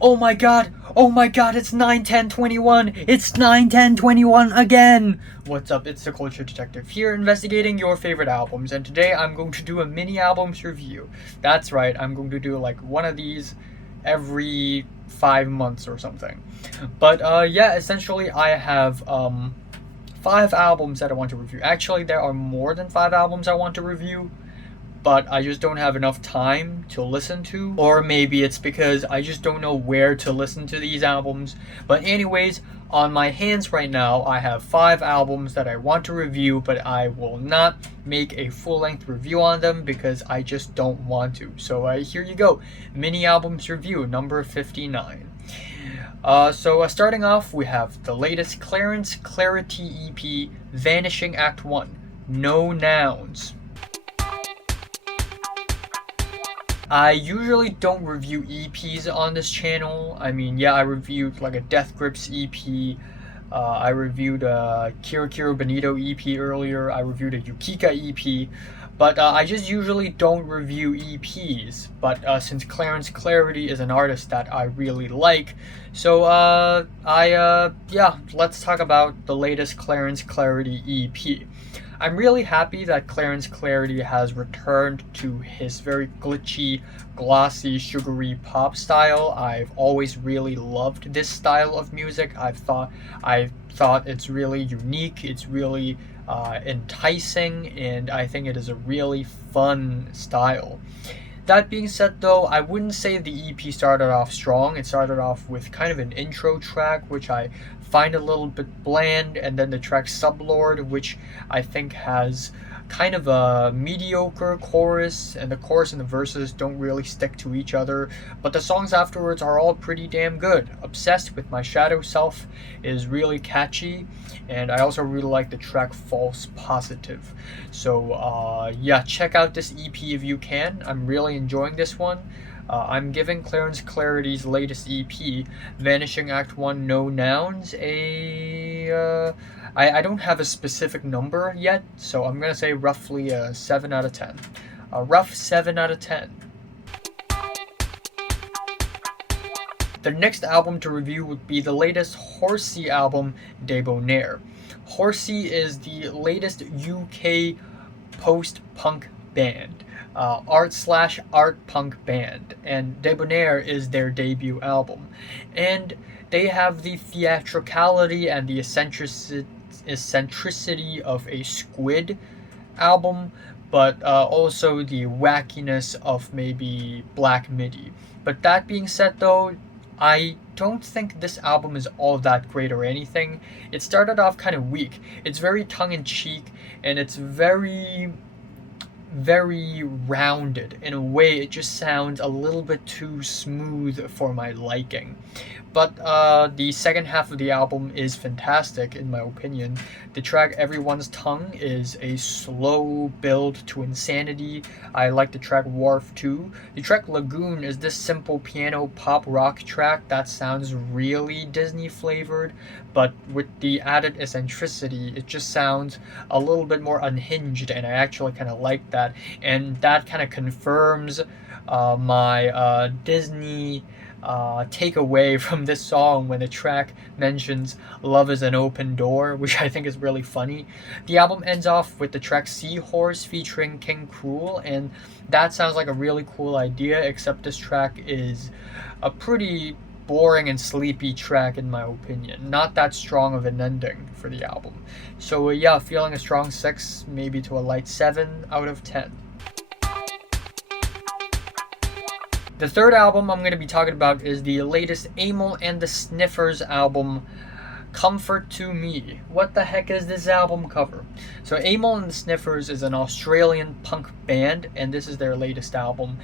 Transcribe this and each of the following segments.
Oh my god! Oh my god, it's 9/10/21! It's 9/10/21 again! What's up, it's the Culture Detective here, investigating your favorite albums, and today I'm going to do a mini albums review. That's right, I'm going to do like one of these every 5 months or something. But yeah, essentially I have 5 albums that I want to review. Actually, there are more than 5 albums I want to review, but I just don't have enough time to listen to. Or maybe it's because I just don't know where to listen to these albums. But anyways, on my hands right now, I have 5 albums that I want to review, but I will not make a full-length review on them because I just don't want to. So here you go, mini albums review number 59. Starting off, we have the latest Clarence Clarity EP, Vanishing Act 1, No Nouns. I usually don't review EPs on this channel. I mean, yeah, I reviewed like a Death Grips EP. I reviewed a Kira Kira Benito EP earlier. I reviewed a Yukika EP. But I just usually don't review EPs. But since Clarence Clarity is an artist that I really like, so yeah, let's talk about the latest Clarence Clarity EP. I'm really happy that Clarence Clarity has returned to his very glitchy, glossy, sugary pop style. I've always really loved this style of music. I thought it's really unique. It's really enticing, and I think it is a really fun style. That being said, though, I wouldn't say the EP started off strong. It started off with kind of an intro track, which I find a little bit bland, and then the track Sublord, which I think has kind of a mediocre chorus, and the chorus and the verses don't really stick to each other, but the songs afterwards are all pretty damn good. Obsessed with My Shadow Self is really catchy, and I also really like the track False Positive. So yeah, check out this EP if you can. I'm really enjoying this one. I'm giving Clarence Clarity's latest EP, Vanishing Act 1 No Nouns, I don't have a specific number yet, so I'm going to say roughly a 7 out of 10. A rough 7 out of 10. The next album to review would be the latest Horsey album, Debonair. Horsey is the latest UK post-punk band. Art/art punk band, and Debonair is their debut album, and they have the theatricality and the eccentricity of a Squid album, but also the wackiness of maybe Black Midi. But that being said, though, I don't think this album is all that great or anything. It started off kind of weak. It's very tongue-in-cheek, and it's very rounded. In a way, it just sounds a little bit too smooth for my liking. But the second half of the album is fantastic, in my opinion. The track Everyone's Tongue is a slow build to insanity. I like the track Wharf too. The track Lagoon is this simple piano pop rock track that sounds really Disney flavored, but with the added eccentricity, it just sounds a little bit more unhinged, and I actually kind of like that. And that kind of confirms my Disney takeaway from this song when the track mentions love is an open door, which I think is really funny. The album ends off with the track Seahorse featuring King Cruel, and that sounds like a really cool idea, except this track is a pretty boring and sleepy track in my opinion. Not that strong of an ending for the album. So yeah, feeling a strong 6, maybe to a light 7 out of 10. The third album I'm going to be talking about is the latest Amyl and the Sniffers album, Comfort to Me. What the heck is this album cover? So Amyl and the Sniffers is an Australian punk band, and this is their latest album.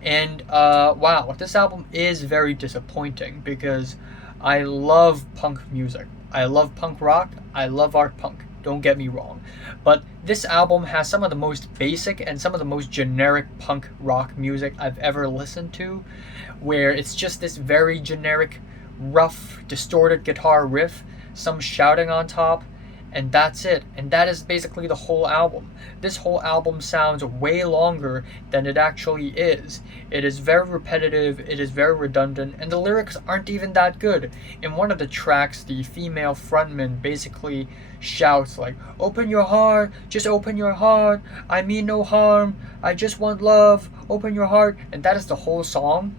And wow, this album is very disappointing because I love punk music. I love punk rock. I love art punk. Don't get me wrong. But this album has some of the most basic and some of the most generic punk rock music I've ever listened to, where it's just this very generic, rough, distorted guitar riff, some shouting on top, and that's it. And that is basically the whole album. This whole album sounds way longer than it actually is. It is very repetitive, it is very redundant, and the lyrics aren't even that good. In one of the tracks, the female frontman basically shouts like, "Open your heart, just open your heart, I mean no harm, I just want love, open your heart," and that is the whole song?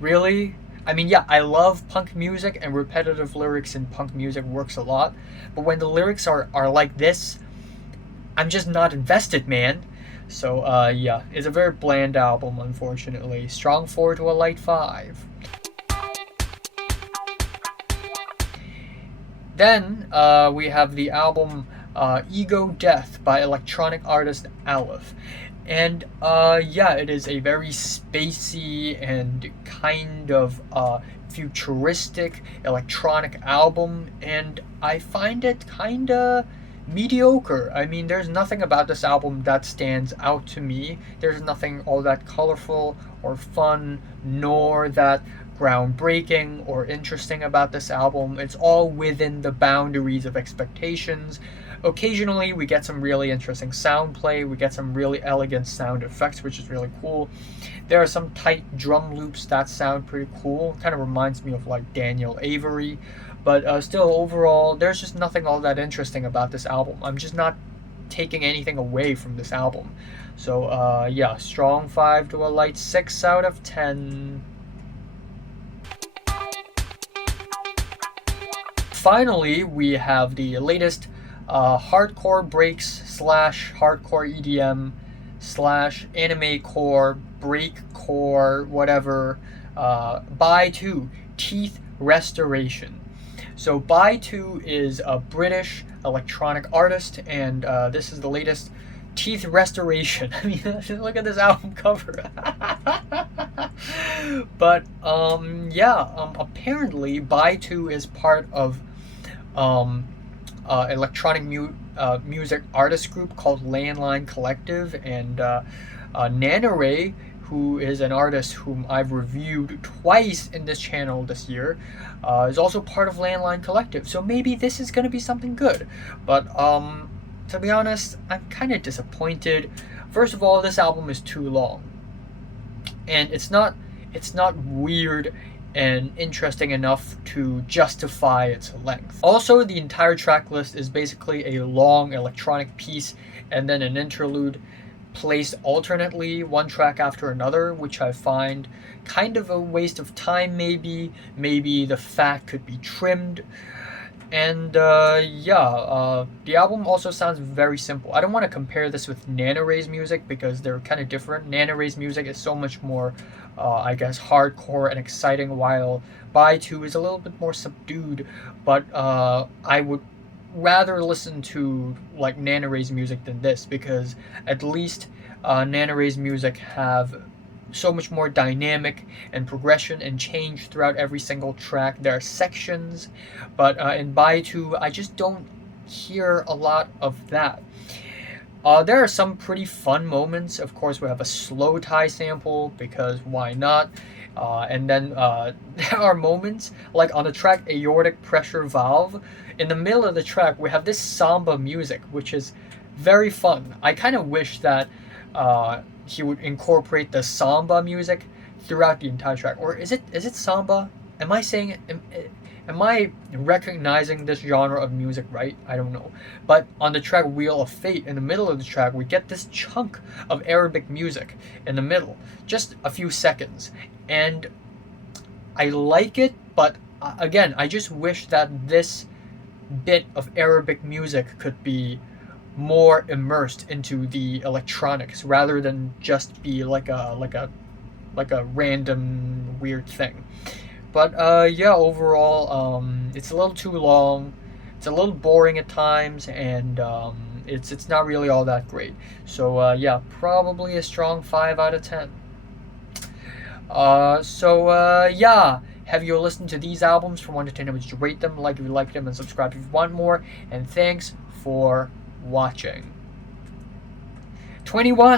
Really? I mean, yeah, I love punk music, and repetitive lyrics in punk music works a lot, but when the lyrics are like this, I'm just not invested, man. So, yeah, it's a very bland album, unfortunately. Strong 4 to a light 5. Then, we have the album Ego Death by electronic artist Aleph. And yeah, it is a very spacey and kind of futuristic electronic album, and I find it kind of mediocre. I mean, there's nothing about this album that stands out to me. There's nothing all that colorful or fun, nor that groundbreaking or interesting about this album. It's all within the boundaries of expectations. Occasionally, we get some really interesting sound play, we get some really elegant sound effects, which is really cool. There are some tight drum loops that sound pretty cool. Kind of reminds me of like Daniel Avery, but still, overall, there's just nothing all that interesting about this album. I'm just not taking anything away from this album. So, yeah, strong 5 to a light 6 out of 10. Finally, we have the latest hardcore breaks / hardcore EDM / anime core, breakcore, whatever, bye2, Teeth Restoration. So bye2 is a British electronic artist, and this is the latest Teeth Restoration. I mean, look at this album cover. But yeah, apparently bye2 is part of electronic music artist group called Landline Collective, and Nana Ray, who is an artist whom I've reviewed twice in this channel this year, is also part of Landline Collective. So maybe this is going to be something good. But to be honest, I'm kind of disappointed. First of all, this album is too long, and it's not weird and interesting enough to justify its length. Also, the entire track list is basically a long electronic piece and then an interlude placed alternately, one track after another, which I find kind of a waste of time. Maybe the fat could be trimmed. And yeah, the album also sounds very simple. I don't want to compare this with Nana Ray's music because they're kind of different. Nana Ray's music is so much more, I guess, hardcore and exciting, while bye2 is a little bit more subdued. But I would rather listen to like Nana Ray's music than this, because at least Nana Ray's music have so much more dynamic and progression and change throughout every single track. There are sections, but in bye2 I just don't hear a lot of that. There are some pretty fun moments. Of course, we have a slow tie sample, because why not? And then there are moments like on the track Aortic Pressure Valve. In the middle of the track, we have this samba music, which is very fun. I kind of wish that he would incorporate the samba music throughout the entire track. Or is it samba? Am I saying it? Am I recognizing this genre of music right? I don't know. But on the track Wheel of Fate, in the middle of the track, we get this chunk of Arabic music in the middle. Just a few seconds. And I like it, but again, I just wish that this bit of Arabic music could be more immersed into the electronics rather than just be like a random weird thing. But yeah, overall, it's a little too long. It's a little boring at times, and it's not really all that great. So yeah, probably a strong 5 out of 10. So yeah, have you listened to these albums from 1 to 10? Would you rate them, like if you like them, and subscribe if you want more. And thanks for watching. 21.